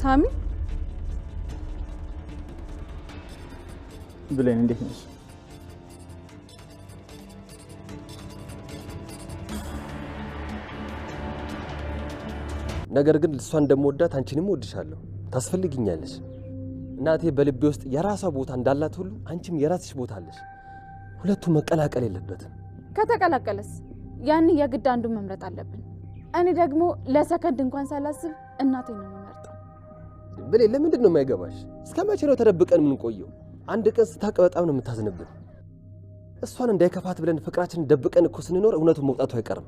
ሳሚ ብሌን እንዴት ነሽ? ነገር ግን እሷን እንደምወዳት አንቺንም እወድሻለሁ። ታስፈልጊኛለሽ። እናቴ በልቤ ውስጥ የራሷ ቦታ እንዳላት ሁሉ አንቺም የራስሽ ቦታ አለሽ። ሁለቱም መቀላቀል የለበትም። ከተቀላቀለስ ያን የግድ አንዱን መምረጥ አለብን። እኔ ደግሞ ለሰከንድ እንኳን ሳላስብ እናቴን ነው የምመርጠው። ብሌን ለምንድን ነው የማይገባሽ? እስከ መቼ ነው ተደብቀን የምንቆየው? አንድ ቀን ስታውቅ በጣም ነው የምታዝንብን። እሷን እንዳይከፋት ብለን ፍቅራችንን ደብቀን እኮ ስንኖር እውነቱን መውጣቱ አይቀርም።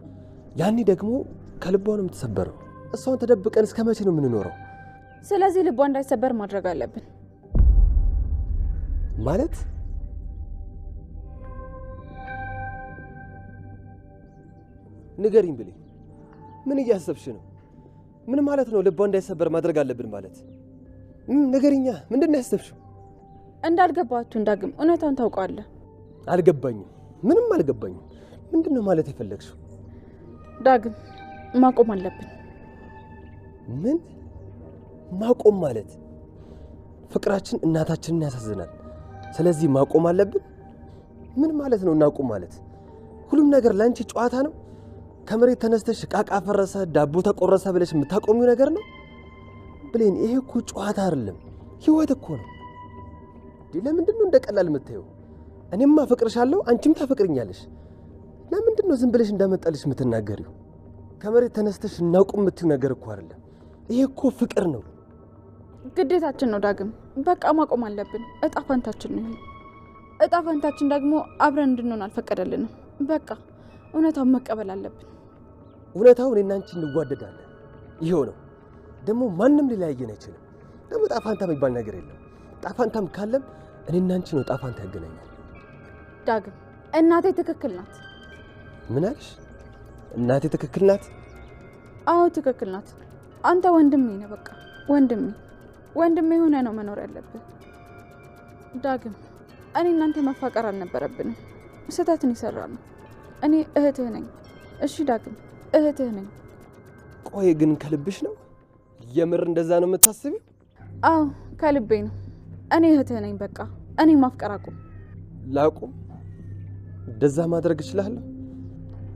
ያኔ ደግሞ ከልቧ ነው የምትሰበረው። እሷን ተደብቀን እስከ መቼ ነው የምንኖረው? ስለዚህ ልቧ እንዳይሰበር ማድረግ አለብን። ማለት ንገሪኝ ብሌን፣ ምን እያሰብሽ ነው? ምን ማለት ነው ልቧ እንዳይሰበር ማድረግ አለብን ማለት? ንገሪኛ፣ ምንድን ነው ያሰብሽው? እንዳልገባችሁ እንዳግም እውነታውን ታውቀዋለህ። አልገባኝም፣ ምንም አልገባኝም። ምንድን ነው ማለት የፈለግሽው? ዳግም ማቆም አለብን። ምን ማቆም ማለት? ፍቅራችን እናታችንን ያሳዝናል። ስለዚህ ማቆም አለብን? ምን ማለት ነው እናቁም ማለት? ሁሉም ነገር ለአንቺ ጨዋታ ነው? ከመሬት ተነስተሽ ቃቃ ፈረሰ ዳቦ ተቆረሰ ብለሽ የምታቆሚው ነገር ነው? ብሌን፣ ይሄ እኮ ጨዋታ አይደለም፣ ህይወት እኮ ነው። ለምንድን ነው እንደቀላል የምታየው? እኔማ አፈቅርሻለሁ፣ አንቺም ታፈቅርኛለሽ። ለምንድን ነው ዝም ብለሽ እንዳመጣልሽ የምትናገሪው? ከመሬት ተነስተሽ እናቁም የምትይው ነገር እኮ አይደለም። ይሄ እኮ ፍቅር ነው፣ ግዴታችን ነው። ዳግም በቃ ማቆም አለብን። እጣ ፈንታችን ነው። እጣ ፈንታችን ደግሞ አብረን እንድንሆን አልፈቀደልንም። በቃ እውነታውን መቀበል አለብን። እውነታው እኔና አንቺ እንዋደዳለን፣ ይሄው ነው። ደግሞ ማንም ሊለያየን አይችልም። ደግሞ እጣ ፈንታ የሚባል ነገር የለም። እጣ ፈንታም ካለም እኔና አንቺ ነው እጣ ፈንታ ያገናኛል። ዳግም እናቴ ትክክል ናት። ምን አልሽ? እናቴ ትክክል ናት? አዎ ትክክል ናት። አንተ ወንድሜ ነህ። በቃ ወንድሜ ሆነ ነው መኖር ያለብህ። ዳግም እኔ እናንተ መፋቀር አልነበረብንም። ስህተትን ይሰራል። እኔ እህትህ ነኝ። እሺ ዳግም እህትህ ነኝ። ቆይ ግን ከልብሽ ነው? የምር እንደዛ ነው የምታስቢው? አዎ ከልቤ ነው። እኔ እህትህ ነኝ። በቃ እኔ ማፍቀር አቁም። ላቁም? እንደዛ ማድረግ እችላለሁ?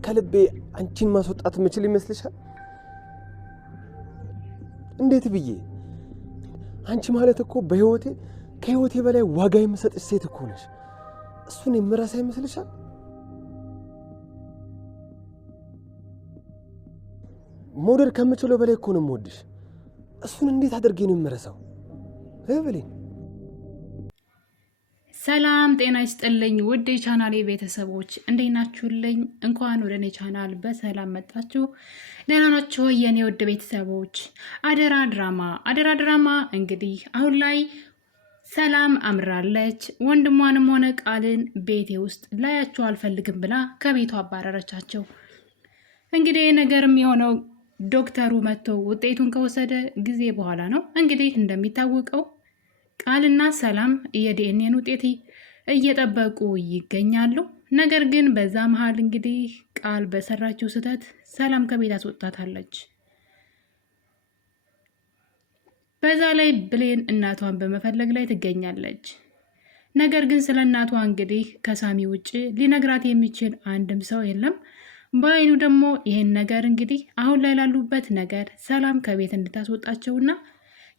ከልቤ አንቺን ማስወጣት የምችል ይመስልሻል? እንዴት ብዬ? አንቺ ማለት እኮ ከህይወቴ በላይ ዋጋ የምሰጥሽ ሴት እኮ ነሽ። እሱን የምረሳ ይመስልሻል? መውደድ ከምችለው በላይ እኮ ነው የምወድሽ። እሱን እንዴት አድርጌ ነው የምረሳው? ብሌን፣ ሰላም ጤና ይስጥልኝ ውድ የቻናሌ ቤተሰቦች እንዴት ናችሁልኝ? እንኳን ወደ እኔ ቻናል በሰላም መጣችሁ። ደህና ናችሁ ወይ የኔ ውድ ቤተሰቦች? አደራ ድራማ እንግዲህ አሁን ላይ ሰላም አምራለች። ወንድሟንም ሆነ ቃልን ቤቴ ውስጥ ላያቸው አልፈልግም ብላ ከቤቷ አባረረቻቸው። እንግዲህ ነገርም የሆነው ዶክተሩ መጥቶ ውጤቱን ከወሰደ ጊዜ በኋላ ነው። እንግዲህ እንደሚታወቀው ቃልና ሰላም የዲኤንኤን ውጤት እየጠበቁ ይገኛሉ። ነገር ግን በዛ መሀል እንግዲህ ቃል በሰራችው ስህተት ሰላም ከቤት አስወጣታለች። በዛ ላይ ብሌን እናቷን በመፈለግ ላይ ትገኛለች። ነገር ግን ስለ እናቷ እንግዲህ ከሳሚ ውጭ ሊነግራት የሚችል አንድም ሰው የለም። በአይኑ ደግሞ ይህን ነገር እንግዲህ አሁን ላይ ላሉበት ነገር ሰላም ከቤት እንድታስወጣቸውና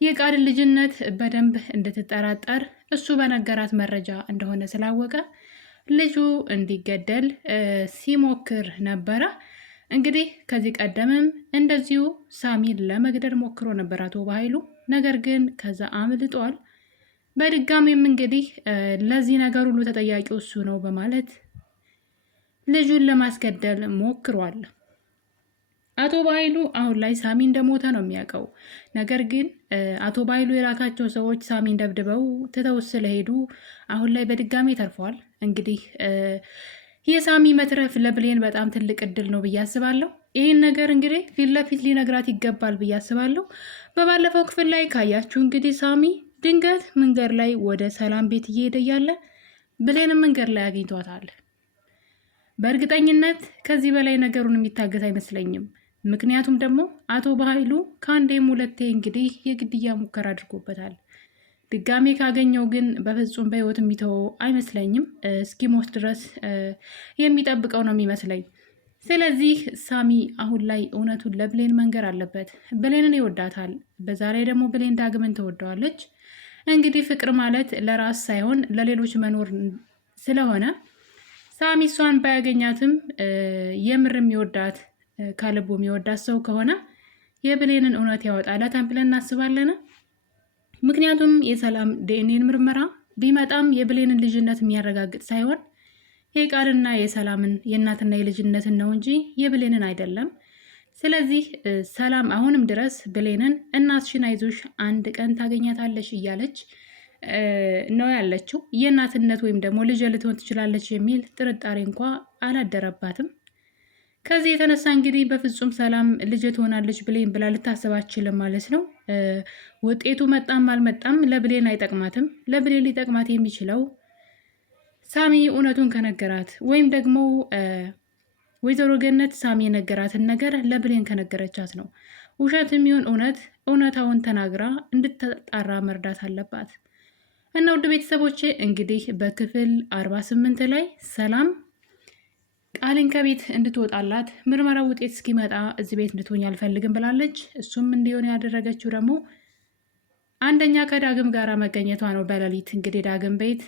የቃልን ልጅነት በደንብ እንድትጠራጠር እሱ በነገራት መረጃ እንደሆነ ስላወቀ ልጁ እንዲገደል ሲሞክር ነበረ። እንግዲህ ከዚህ ቀደምም እንደዚሁ ሳሚን ለመግደል ሞክሮ ነበር አቶ በኃይሉ። ነገር ግን ከዛ አምልጧል። በድጋሚም እንግዲህ ለዚህ ነገር ሁሉ ተጠያቂው እሱ ነው በማለት ልጁን ለማስገደል ሞክሯል። አቶ በኃይሉ አሁን ላይ ሳሚ እንደሞተ ነው የሚያውቀው። ነገር ግን አቶ በኃይሉ የላካቸው ሰዎች ሳሚን ደብድበው ትተው ስለሄዱ አሁን ላይ በድጋሚ ተርፏል። እንግዲህ የሳሚ መትረፍ ለብሌን በጣም ትልቅ እድል ነው ብዬ አስባለሁ። ይህን ነገር እንግዲህ ፊት ለፊት ሊነግራት ይገባል ብዬ አስባለሁ። በባለፈው ክፍል ላይ ካያችሁ እንግዲህ ሳሚ ድንገት መንገድ ላይ ወደ ሰላም ቤት እየሄደ እያለ ብሌንም መንገድ ላይ አግኝቷታል። በእርግጠኝነት ከዚህ በላይ ነገሩን የሚታገስ አይመስለኝም። ምክንያቱም ደግሞ አቶ በኃይሉ ከአንዴም ሁለቴ እንግዲህ የግድያ ሙከራ አድርጎበታል። ድጋሜ ካገኘው ግን በፍጹም በህይወት የሚተወው አይመስለኝም። እስኪሞት ድረስ የሚጠብቀው ነው የሚመስለኝ። ስለዚህ ሳሚ አሁን ላይ እውነቱን ለብሌን መንገር አለበት። ብሌንን ይወዳታል። በዛ ላይ ደግሞ ብሌን ዳግምን ትወደዋለች። እንግዲህ ፍቅር ማለት ለራስ ሳይሆን ለሌሎች መኖር ስለሆነ ሳሚ እሷን ባያገኛትም የምር የሚወዳት ከልቡ የሚወዳት ሰው ከሆነ የብሌንን እውነት ያወጣላታል ብለን እናስባለን። ምክንያቱም የሰላም ዲኤንኤ ምርመራ ቢመጣም የብሌንን ልጅነት የሚያረጋግጥ ሳይሆን የቃልና የሰላምን የእናትና የልጅነትን ነው እንጂ የብሌንን አይደለም። ስለዚህ ሰላም አሁንም ድረስ ብሌንን እናትሽን አይዞሽ አንድ ቀን ታገኛታለሽ እያለች ነው ያለችው። የእናትነት ወይም ደግሞ ልጅ ልትሆን ትችላለች የሚል ጥርጣሬ እንኳ አላደረባትም። ከዚህ የተነሳ እንግዲህ በፍጹም ሰላም ልጅ ትሆናለች ብሌን ብላ ልታስብ አትችልም ማለት ነው። ውጤቱ መጣም አልመጣም ለብሌን አይጠቅማትም። ለብሌን ሊጠቅማት የሚችለው ሳሚ እውነቱን ከነገራት ወይም ደግሞ ወይዘሮ ገነት ሳሚ የነገራትን ነገር ለብሌን ከነገረቻት ነው። ውሸት የሚሆን እውነታውን ተናግራ እንድትጣራ መርዳት አለባት። እና ውድ ቤተሰቦቼ እንግዲህ በክፍል 48 ላይ ሰላም ቃልን ከቤት እንድትወጣላት ምርመራ ውጤት እስኪመጣ እዚህ ቤት እንድትሆኝ አልፈልግም ብላለች። እሱም እንዲሆን ያደረገችው ደግሞ አንደኛ ከዳግም ጋር መገኘቷ ነው። በሌሊት እንግዲህ ዳግም ቤት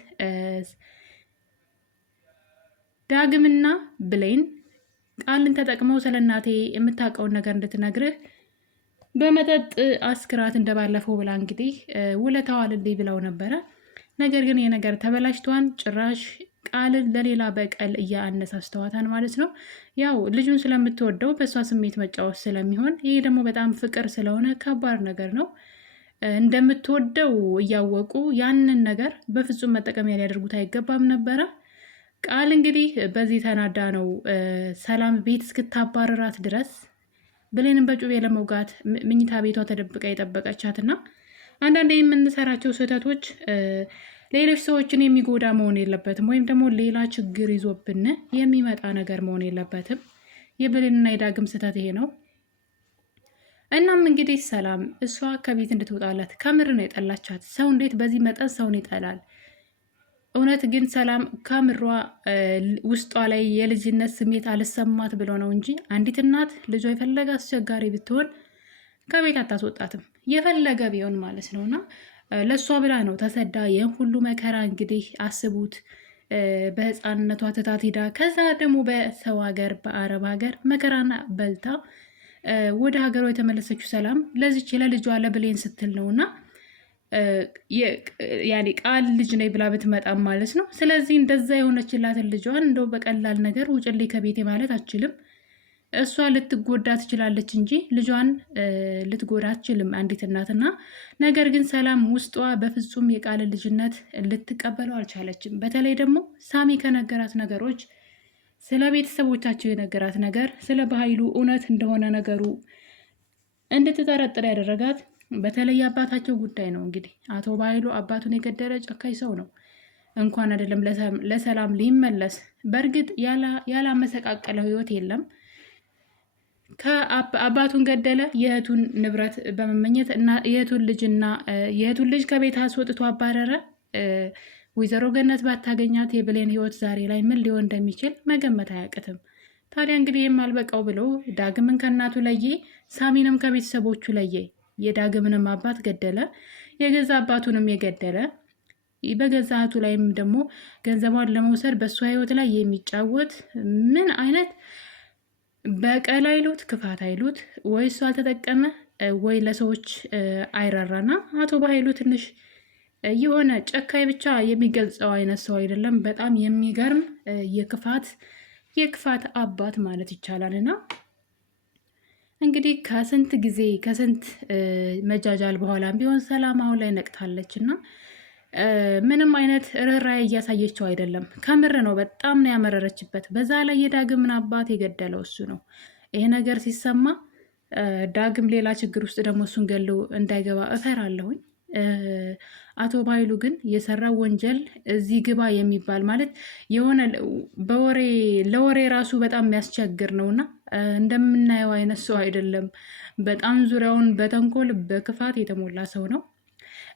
ዳግምና ብሌን ቃልን ተጠቅመው ስለ እናቴ የምታውቀውን ነገር እንድትነግርህ በመጠጥ አስክራት እንደባለፈው ብላ እንግዲህ ውለታዋ ልልይ ብለው ነበረ። ነገር ግን የነገር ተበላሽቷን ጭራሽ ቃልን ለሌላ በቀል እያነሳስተዋታን ማለት ነው። ያው ልጁን ስለምትወደው በእሷ ስሜት መጫወት ስለሚሆን ይሄ ደግሞ በጣም ፍቅር ስለሆነ ከባድ ነገር ነው። እንደምትወደው እያወቁ ያንን ነገር በፍጹም መጠቀሚያ ሊያደርጉት አይገባም ነበረ። ቃል እንግዲህ በዚህ ተናዳ ነው ሰላም ቤት እስክታባረራት ድረስ ብሌንን በጩቤ ለመውጋት ምኝታ ቤቷ ተደብቃ የጠበቀቻትና አንዳንዴ የምንሰራቸው ስህተቶች ሌሎች ሰዎችን የሚጎዳ መሆን የለበትም፣ ወይም ደግሞ ሌላ ችግር ይዞብን የሚመጣ ነገር መሆን የለበትም። የብሌንና የዳግም ስህተት ይሄ ነው። እናም እንግዲህ ሰላም እሷ ከቤት እንድትወጣላት ከምር ነው የጠላቻት። ሰው እንዴት በዚህ መጠን ሰውን ይጠላል? እውነት ግን ሰላም ከምሯ ውስጧ ላይ የልጅነት ስሜት አልሰማት ብሎ ነው እንጂ አንዲት እናት ልጇ የፈለገ አስቸጋሪ ብትሆን ከቤት አታስወጣትም፣ የፈለገ ቢሆን ማለት ነው። እና ለእሷ ብላ ነው ተሰዳ ይህን ሁሉ መከራ እንግዲህ አስቡት። በህፃንነቷ ትታት ሂዳ ከዛ ደግሞ በሰው ሀገር በአረብ ሀገር መከራና በልታ ወደ ሀገሯ የተመለሰችው ሰላም ለዚች ለልጇ ለብሌን ስትል ነው። እና ያኔ ቃል ልጅ ነኝ ብላ ብትመጣም ማለት ነው። ስለዚህ እንደዛ የሆነችላትን ልጇን እንደው በቀላል ነገር ውጭልኝ ከቤቴ ማለት አችልም። እሷ ልትጎዳ ትችላለች እንጂ ልጇን ልትጎዳ አትችልም አንዲት እናትና። ነገር ግን ሰላም ውስጧ በፍጹም የቃልን ልጅነት ልትቀበለው አልቻለችም። በተለይ ደግሞ ሳሚ ከነገራት ነገሮች፣ ስለ ቤተሰቦቻቸው የነገራት ነገር፣ ስለ በኃይሉ እውነት እንደሆነ ነገሩ እንድትጠረጥር ያደረጋት በተለይ አባታቸው ጉዳይ ነው። እንግዲህ አቶ በኃይሉ አባቱን የገደለ ጨካኝ ሰው ነው። እንኳን አይደለም ለሰላም ሊመለስ፣ በእርግጥ ያላመሰቃቀለው ህይወት የለም። አባቱን ገደለ፣ የእህቱን ንብረት በመመኘት እና የእህቱን ልጅ ከቤት አስወጥቶ አባረረ። ወይዘሮ ገነት ባታገኛት የብሌን ህይወት ዛሬ ላይ ምን ሊሆን እንደሚችል መገመት አያቅትም። ታዲያ እንግዲህ የማልበቃው ብሎ ዳግምን ከእናቱ ለየ፣ ሳሚንም ከቤተሰቦቹ ለየ። የዳግምንም አባት ገደለ፣ የገዛ አባቱንም የገደለ፣ በገዛ እህቱ ላይም ደግሞ ገንዘቧን ለመውሰድ በእሷ ህይወት ላይ የሚጫወት ምን አይነት በቀል አይሉት ክፋት አይሉት፣ ወይ እሱ አልተጠቀመ ወይ ለሰዎች አይራራና አቶ በኃይሉ ትንሽ የሆነ ጨካኝ ብቻ የሚገልጸው አይነት ሰው አይደለም። በጣም የሚገርም የክፋት አባት ማለት ይቻላልና እንግዲህ ከስንት ጊዜ ከስንት መጃጃል በኋላም ቢሆን ሰላም አሁን ላይ ነቅታለች እና ምንም አይነት ርኅራኄ እያሳየችው አይደለም። ከምር ነው በጣም ነው ያመረረችበት። በዛ ላይ የዳግምን አባት የገደለው እሱ ነው። ይሄ ነገር ሲሰማ ዳግም ሌላ ችግር ውስጥ ደግሞ እሱን ገሎ እንዳይገባ እፈራለሁኝ። አቶ ባይሉ ግን የሰራው ወንጀል እዚህ ግባ የሚባል ማለት የሆነ ለወሬ ራሱ በጣም የሚያስቸግር ነውና እንደምናየው አይነት ሰው አይደለም። በጣም ዙሪያውን በተንኮል በክፋት የተሞላ ሰው ነው።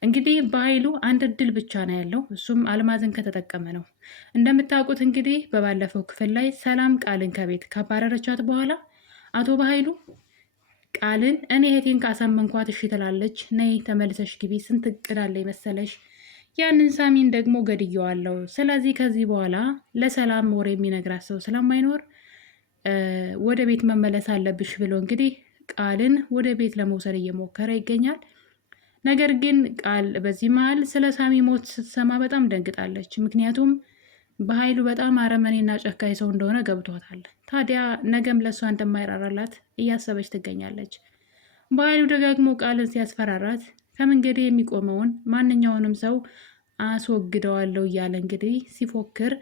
እንግዲህ በኃይሉ አንድ እድል ብቻ ነው ያለው፣ እሱም አልማዝን ከተጠቀመ ነው። እንደምታውቁት እንግዲህ በባለፈው ክፍል ላይ ሰላም ቃልን ከቤት ካባረረቻት በኋላ አቶ በኃይሉ ቃልን እኔ እህቴን ካሳመንኳት እሺ ትላለች፣ ነይ ተመልሰሽ ግቢ፣ ስንት እቅድ አለኝ መሰለሽ፣ ያንን ሳሚን ደግሞ ገድየዋለሁ፣ ስለዚህ ከዚህ በኋላ ለሰላም ወሬ የሚነግራት ሰው ስለማይኖር ወደ ቤት መመለስ አለብሽ ብሎ እንግዲህ ቃልን ወደ ቤት ለመውሰድ እየሞከረ ይገኛል። ነገር ግን ቃል በዚህ መሀል ስለ ሳሚ ሞት ስትሰማ በጣም ደንግጣለች። ምክንያቱም በኃይሉ በጣም አረመኔና ጨካኝ ሰው እንደሆነ ገብቷታል። ታዲያ ነገም ለእሷ እንደማይራራላት እያሰበች ትገኛለች። በኃይሉ ደጋግሞ ቃልን ሲያስፈራራት ከመንገዴ የሚቆመውን ማንኛውንም ሰው አስወግደዋለሁ እያለ እንግዲህ ሲፎክር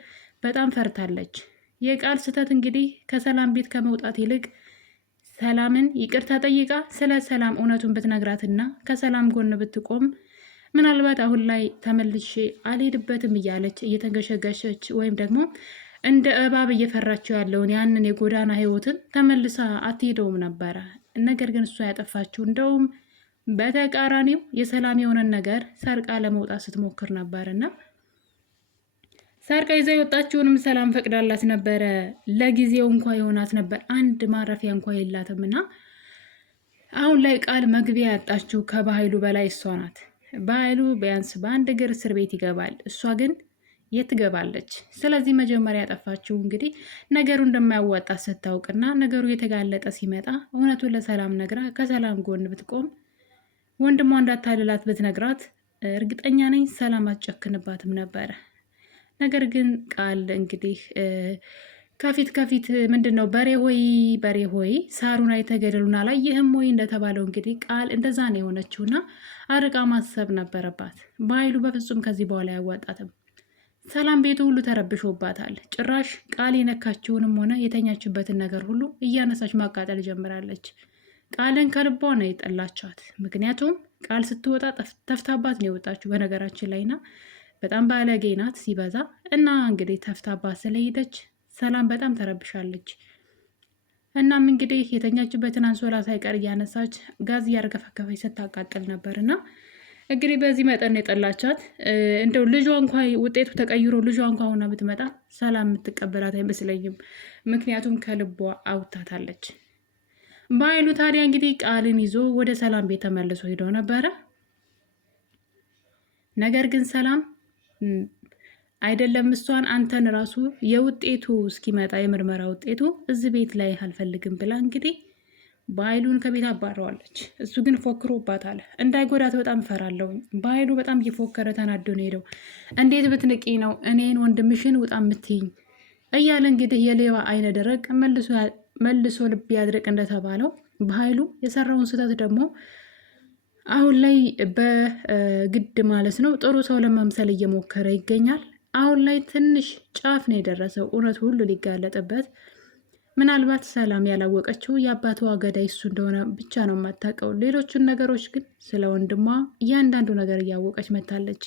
በጣም ፈርታለች። የቃል ስህተት እንግዲህ ከሰላም ቤት ከመውጣት ይልቅ ሰላምን ይቅርታ ጠይቃ ስለ ሰላም እውነቱን ብትነግራትና ከሰላም ጎን ብትቆም ምናልባት አሁን ላይ ተመልሼ አልሄድበትም እያለች እየተንገሸገሸች ወይም ደግሞ እንደ እባብ እየፈራችው ያለውን ያንን የጎዳና ህይወትን ተመልሳ አትሄደውም ነበረ። ነገር ግን እሷ ያጠፋችው እንደውም በተቃራኒው የሰላም የሆነን ነገር ሰርቃ ለመውጣት ስትሞክር ነበርና ሰርቃ ይዛ የወጣችውንም ሰላም ፈቅዳላት ነበረ። ለጊዜው እንኳ የሆናት ነበር፣ አንድ ማረፊያ እንኳ የላትም። እና አሁን ላይ ቃል መግቢያ ያጣችው ከበኃይሉ በላይ እሷ ናት። በኃይሉ ቢያንስ በአንድ እግር እስር ቤት ይገባል፣ እሷ ግን የት ትገባለች? ስለዚህ መጀመሪያ ያጠፋችው እንግዲህ ነገሩ እንደማያዋጣት ስታውቅና ነገሩ የተጋለጠ ሲመጣ እውነቱን ለሰላም ነግራ ከሰላም ጎን ብትቆም ወንድሟ እንዳታልላት ብትነግራት እርግጠኛ ነኝ ሰላም አትጨክንባትም ነበረ። ነገር ግን ቃል እንግዲህ ከፊት ምንድን ነው በሬ ሆይ ሳሩን አይተህ ገደሉን አላየህም ወይ እንደተባለው እንግዲህ ቃል እንደዛ ነው የሆነችውና አርቃ ማሰብ ነበረባት። በኃይሉ በፍጹም ከዚህ በኋላ አያዋጣትም። ሰላም ቤቱ ሁሉ ተረብሾባታል። ጭራሽ ቃል የነካችውንም ሆነ የተኛችበትን ነገር ሁሉ እያነሳች ማቃጠል ጀምራለች። ቃልን ከልቧ ነው የጠላቻት። ምክንያቱም ቃል ስትወጣ ተፍታባት ነው የወጣችው በነገራችን ላይና በጣም ባለጌ ናት ሲበዛ እና እንግዲህ ተፍታባት ስለሄደች ሰላም በጣም ተረብሻለች። እናም እንግዲህ የተኛችበትን አንሶላ ሳይቀር እያነሳች ጋዝ እያረገፈከፈች ስታቃጥል ነበር እና እንግዲህ በዚህ መጠን የጠላቻት እንደው ልጇ እንኳ ውጤቱ ተቀይሮ ልጇ እንኳ ሆና ብትመጣ ሰላም የምትቀበላት አይመስለኝም። ምክንያቱም ከልቧ አውጥታታለች። በኃይሉ ታዲያ እንግዲህ ቃልን ይዞ ወደ ሰላም ቤት ተመልሶ ሄዶ ነበረ። ነገር ግን ሰላም አይደለም እሷን አንተን ራሱ የውጤቱ እስኪመጣ የምርመራ ውጤቱ እዚህ ቤት ላይ አልፈልግም ብላ እንግዲህ በኃይሉን ከቤት አባረዋለች። እሱ ግን ፎክሮባታል። እንዳይጎዳት በጣም ፈራለሁ። በኃይሉ በጣም እየፎከረ ተናዶ ነው ሄደው። እንዴት ብትንቂ ነው እኔን ወንድምሽን ውጣ ምትይኝ እያለ እንግዲህ የሌባ አይነ ደረቅ መልሶ ልብ ያድርቅ እንደተባለው በኃይሉ የሰራውን ስህተት ደግሞ አሁን ላይ በግድ ማለት ነው ጥሩ ሰው ለመምሰል እየሞከረ ይገኛል። አሁን ላይ ትንሽ ጫፍ ነው የደረሰው። እውነቱ ሁሉ ሊጋለጥበት ምናልባት ሰላም ያላወቀችው የአባቷ ገዳይ እሱ እንደሆነ ብቻ ነው የማታውቀው። ሌሎቹን ነገሮች ግን ስለ ወንድሟ እያንዳንዱ ነገር እያወቀች መታለች።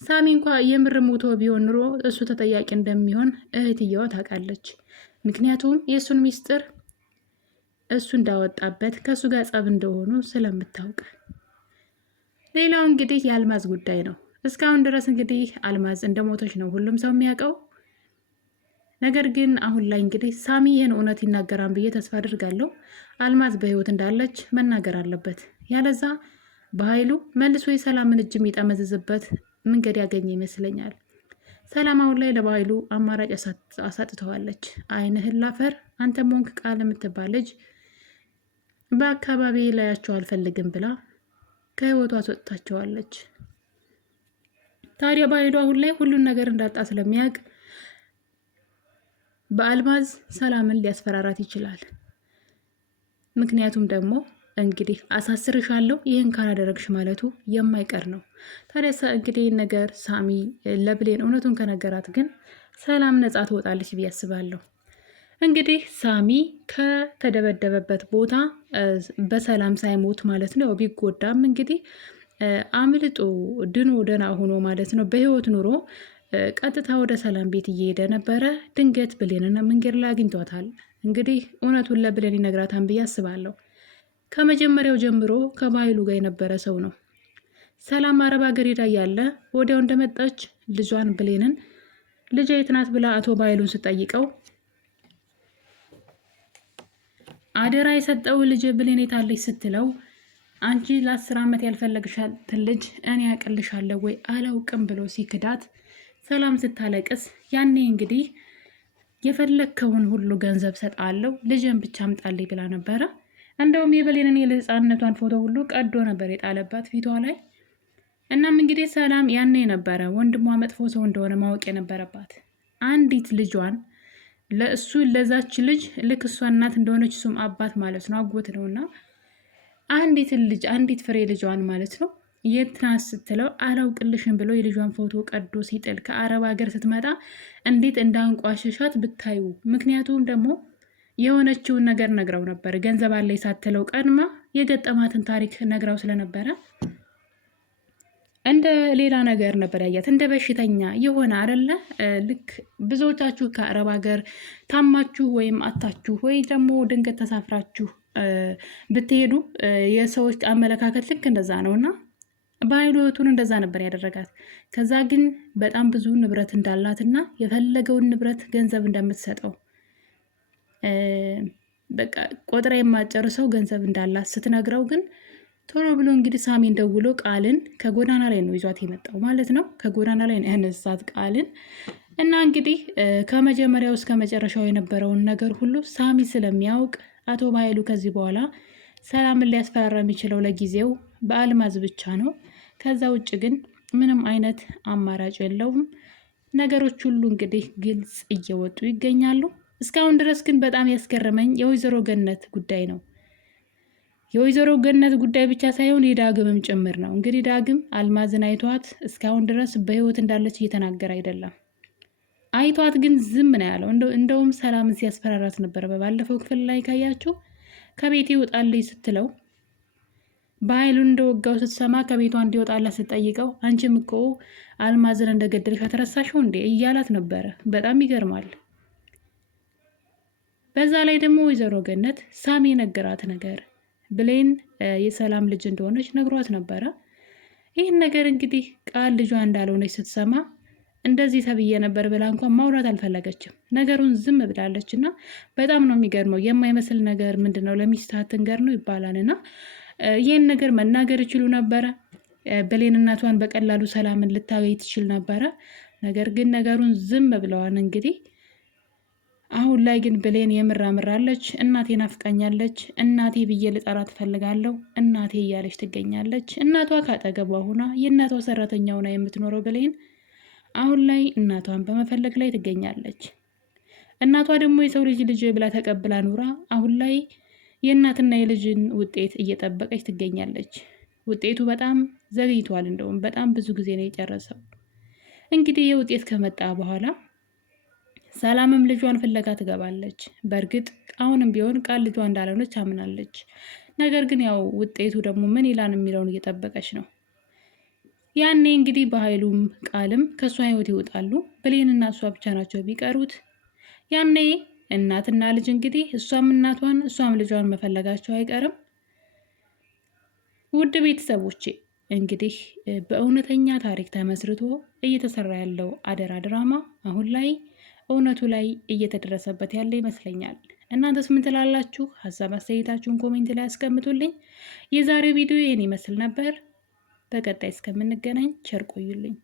ሳሚ እንኳ የምር ሞቶ ቢሆን ኑሮ እሱ ተጠያቂ እንደሚሆን እህትየዋ ታውቃለች። ምክንያቱም የእሱን ሚስጥር እሱ እንዳወጣበት ከእሱ ጋር ጸብ እንደሆኑ ስለምታውቅ። ሌላው እንግዲህ የአልማዝ ጉዳይ ነው። እስካሁን ድረስ እንግዲህ አልማዝ እንደሞተች ነው ሁሉም ሰው የሚያውቀው። ነገር ግን አሁን ላይ እንግዲህ ሳሚ ይህን እውነት ይናገራል ብዬ ተስፋ አድርጋለሁ። አልማዝ በህይወት እንዳለች መናገር አለበት። ያለዛ በኃይሉ መልሶ የሰላምን እጅ የሚጠመዝዝበት መንገድ ያገኘ ይመስለኛል። ሰላም አሁን ላይ ለበኃይሉ አማራጭ አሳጥተዋለች። ዓይንህን ላፈር አንተ ሞንክ ቃል የምትባል ልጅ በአካባቢ ላያቸው አልፈልግም ብላ ከህይወቷ አስወጥታቸዋለች። ታዲያ በኃይሉ አሁን ላይ ሁሉን ነገር እንዳጣ ስለሚያውቅ በአልማዝ ሰላምን ሊያስፈራራት ይችላል። ምክንያቱም ደግሞ እንግዲህ አሳስርሻለሁ ይህን ካላደረግሽ ማለቱ የማይቀር ነው። ታዲያ እንግዲህ ነገር ሳሚ ለብሌን እውነቱን ከነገራት ግን ሰላም ነጻ ትወጣለች ብዬ አስባለሁ። እንግዲህ ሳሚ ከተደበደበበት ቦታ በሰላም ሳይሞት ማለት ነው ቢጎዳም እንግዲህ አምልጦ ድኖ ደህና ሆኖ ማለት ነው በህይወት ኑሮ ቀጥታ ወደ ሰላም ቤት እየሄደ ነበረ። ድንገት ብሌንን መንገድ ላይ አግኝቷታል። እንግዲህ እውነቱን ለብሌን ይነግራታል ብዬ አስባለሁ። ከመጀመሪያው ጀምሮ ከባይሉ ጋር የነበረ ሰው ነው። ሰላም አረብ ሀገር ሄዳ ያለ ወዲያው እንደመጣች ልጇን ብሌንን ልጅ የት ናት ብላ አቶ ባይሉን ስጠይቀው አደራ የሰጠው ልጅ ብሌን የታለች ስትለው አንቺ ለ10 ዓመት ያልፈለግሻትን ልጅ እኔ ያቅልሻለሁ ወይ አላውቅም ብሎ ሲክዳት ሰላም ስታለቅስ ያኔ እንግዲህ የፈለግከውን ሁሉ ገንዘብ ሰጣለሁ ልጅን ብቻ አምጣልኝ ብላ ነበረ። እንደውም የብሌንን የህፃንነቷን ፎቶ ሁሉ ቀዶ ነበር የጣለባት ፊቷ ላይ። እናም እንግዲህ ሰላም ያኔ ነበረ ወንድሟ መጥፎ ሰው እንደሆነ ማወቅ የነበረባት። አንዲት ልጇን ለእሱ ለዛች ልጅ ልክ እሷ እናት እንደሆነች እሱም አባት ማለት ነው አጎት ነውና አንዲት ፍሬ ልጇን ማለት ነው የት ናት ስትለው አላውቅልሽም ብሎ የልጇን ፎቶ ቀዶ ሲጥል ከአረብ ሀገር ስትመጣ እንዴት እንዳንቋሸሻት ብታዩ። ምክንያቱም ደግሞ የሆነችውን ነገር ነግራው ነበር። ገንዘብ አለኝ ሳትለው ቀድማ የገጠማትን ታሪክ ነግራው ስለነበረ እንደ ሌላ ነገር ነበር ያያት፣ እንደ በሽተኛ የሆነ አይደለ። ልክ ብዙዎቻችሁ ከአረብ ሀገር ታማችሁ ወይም አታችሁ ወይ ደግሞ ድንገት ተሳፍራችሁ ብትሄዱ የሰዎች አመለካከት ልክ እንደዛ ነውና በኃይሉ እህቱን እንደዛ ነበር ያደረጋት። ከዛ ግን በጣም ብዙ ንብረት እንዳላትና የፈለገውን ንብረት ገንዘብ እንደምትሰጠው በቃ ቆጥራ የማጨርሰው ገንዘብ እንዳላት ስትነግረው ግን ቶሎ ብሎ እንግዲህ ሳሚን ደውሎ ቃልን ከጎዳና ላይ ነው ይዟት የመጣው ማለት ነው። ከጎዳና ላይ ነው ያነሳት ቃልን እና እንግዲህ ከመጀመሪያው እስከ መጨረሻው የነበረውን ነገር ሁሉ ሳሚ ስለሚያውቅ አቶ በኃይሉ ከዚህ በኋላ ሰላምን ሊያስፈራራ የሚችለው ለጊዜው በአልማዝ ብቻ ነው። ከዛ ውጭ ግን ምንም አይነት አማራጭ የለውም። ነገሮች ሁሉ እንግዲህ ግልጽ እየወጡ ይገኛሉ። እስካሁን ድረስ ግን በጣም ያስገረመኝ የወይዘሮ ገነት ጉዳይ ነው። የወይዘሮ ገነት ጉዳይ ብቻ ሳይሆን የዳግምም ጭምር ነው። እንግዲህ ዳግም አልማዝን አይቷት እስካሁን ድረስ በህይወት እንዳለች እየተናገረ አይደለም። አይቷት ግን ዝም ነው ያለው። እንደውም ሰላምን ሲያስፈራራት ነበር። በባለፈው ክፍል ላይ ካያችሁ ከቤት ይወጣልኝ ስትለው በኃይሉ እንደወጋው ስትሰማ ከቤቷ እንዲወጣላት ስትጠይቀው አንቺም እኮ አልማዝን እንደገደልሽ አትረሳሽው እንዴ እያላት ነበረ። በጣም ይገርማል። በዛ ላይ ደግሞ ወይዘሮ ገነት ሳሚ የነገራት ነገር ብሌን የሰላም ልጅ እንደሆነች ነግሯት ነበረ። ይህን ነገር እንግዲህ ቃል ልጇ እንዳልሆነች ስትሰማ እንደዚህ ተብዬ ነበር ብላ እንኳን ማውራት አልፈለገችም። ነገሩን ዝም ብላለች እና በጣም ነው የሚገርመው። የማይመስል ነገር ምንድን ነው ለሚስት አትንገር ነው ይባላል። እና ይህን ነገር መናገር ይችሉ ነበረ። ብሌን እናቷን በቀላሉ ሰላምን ልታገኝ ትችል ነበረ። ነገር ግን ነገሩን ዝም ብለዋል። እንግዲህ አሁን ላይ ግን ብሌን የምራምራለች። እናቴ ናፍቃኛለች፣ እናቴ ብዬ ልጠራ ትፈልጋለሁ፣ እናቴ እያለች ትገኛለች። እናቷ ካጠገቧ ሁና የእናቷ ሰራተኛ ሆና የምትኖረው ብሌን አሁን ላይ እናቷን በመፈለግ ላይ ትገኛለች። እናቷ ደግሞ የሰው ልጅ ብላ ተቀብላ ኑራ አሁን ላይ የእናትና የልጅን ውጤት እየጠበቀች ትገኛለች። ውጤቱ በጣም ዘግይቷል። እንደውም በጣም ብዙ ጊዜ ነው የጨረሰው። እንግዲህ የውጤት ከመጣ በኋላ ሰላምም ልጇን ፍለጋ ትገባለች። በእርግጥ አሁንም ቢሆን ቃል ልጇ እንዳልሆነች አምናለች። ነገር ግን ያው ውጤቱ ደግሞ ምን ይላል የሚለውን እየጠበቀች ነው። ያኔ እንግዲህ በኃይሉም ቃልም ከእሷ ህይወት ይወጣሉ። ብሌንና እሷ ብቻ ናቸው ቢቀሩት። ያኔ እናትና ልጅ እንግዲህ እሷም እናቷን እሷም ልጇን መፈለጋቸው አይቀርም። ውድ ቤተሰቦቼ እንግዲህ በእውነተኛ ታሪክ ተመስርቶ እየተሰራ ያለው አደራ ድራማ አሁን ላይ እውነቱ ላይ እየተደረሰበት ያለ ይመስለኛል። እናንተስ ምን ትላላችሁ? ሀሳብ አስተያየታችሁን ኮሜንት ላይ አስቀምጡልኝ። የዛሬው ቪዲዮ ይህን ይመስል ነበር። በቀጣይ እስከምንገናኝ ቸር ቆዩልኝ።